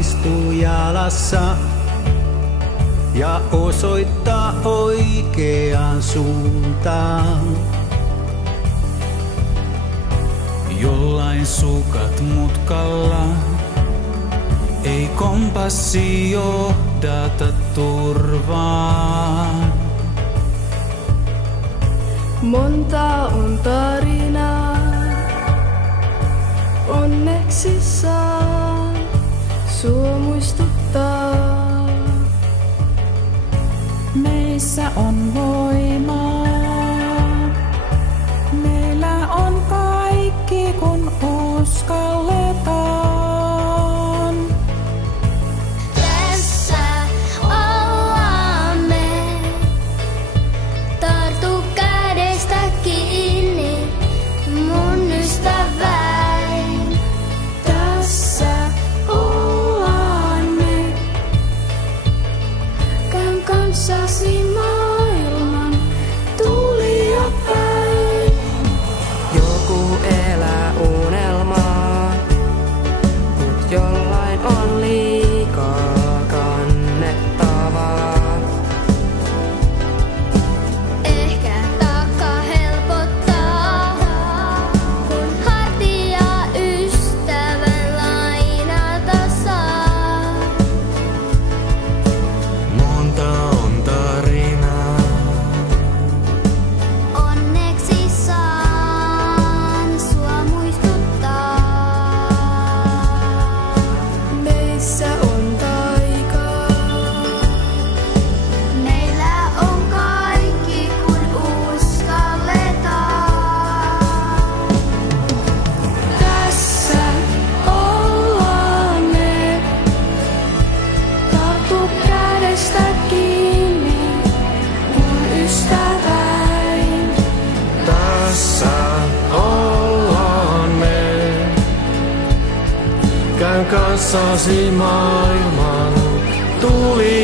istuu jalassa ja osoittaa oikeaan suuntaan. Jollain sukat mutkalla, ei kompassi johdata turvaan. Monta on tarinaa, onneksi saan sua muistuttaa. Meissä on voimaa, meillä on kaikki kun uskalletaan. Tässä ollaan me, tartu kädestä kiinni mun ystäväin. Tässä ollaan me, käyn kanssasi maailman tulia päin. Joku elää unelmaa, mut jollain on liikaa kannettavaa. Ehkä taakka helpottaa, kun hartia ystävän lainalta saa. Monta on tarinaa, Onneksi saan sua muistuttaa. Meissä on taikaa, Meillä on kaikki kun uskalletaan. tässä ollaan me, tartu kädestä kiinni mun ystäväin. Tässä ollaan me, käyn kanssasi maailman tuli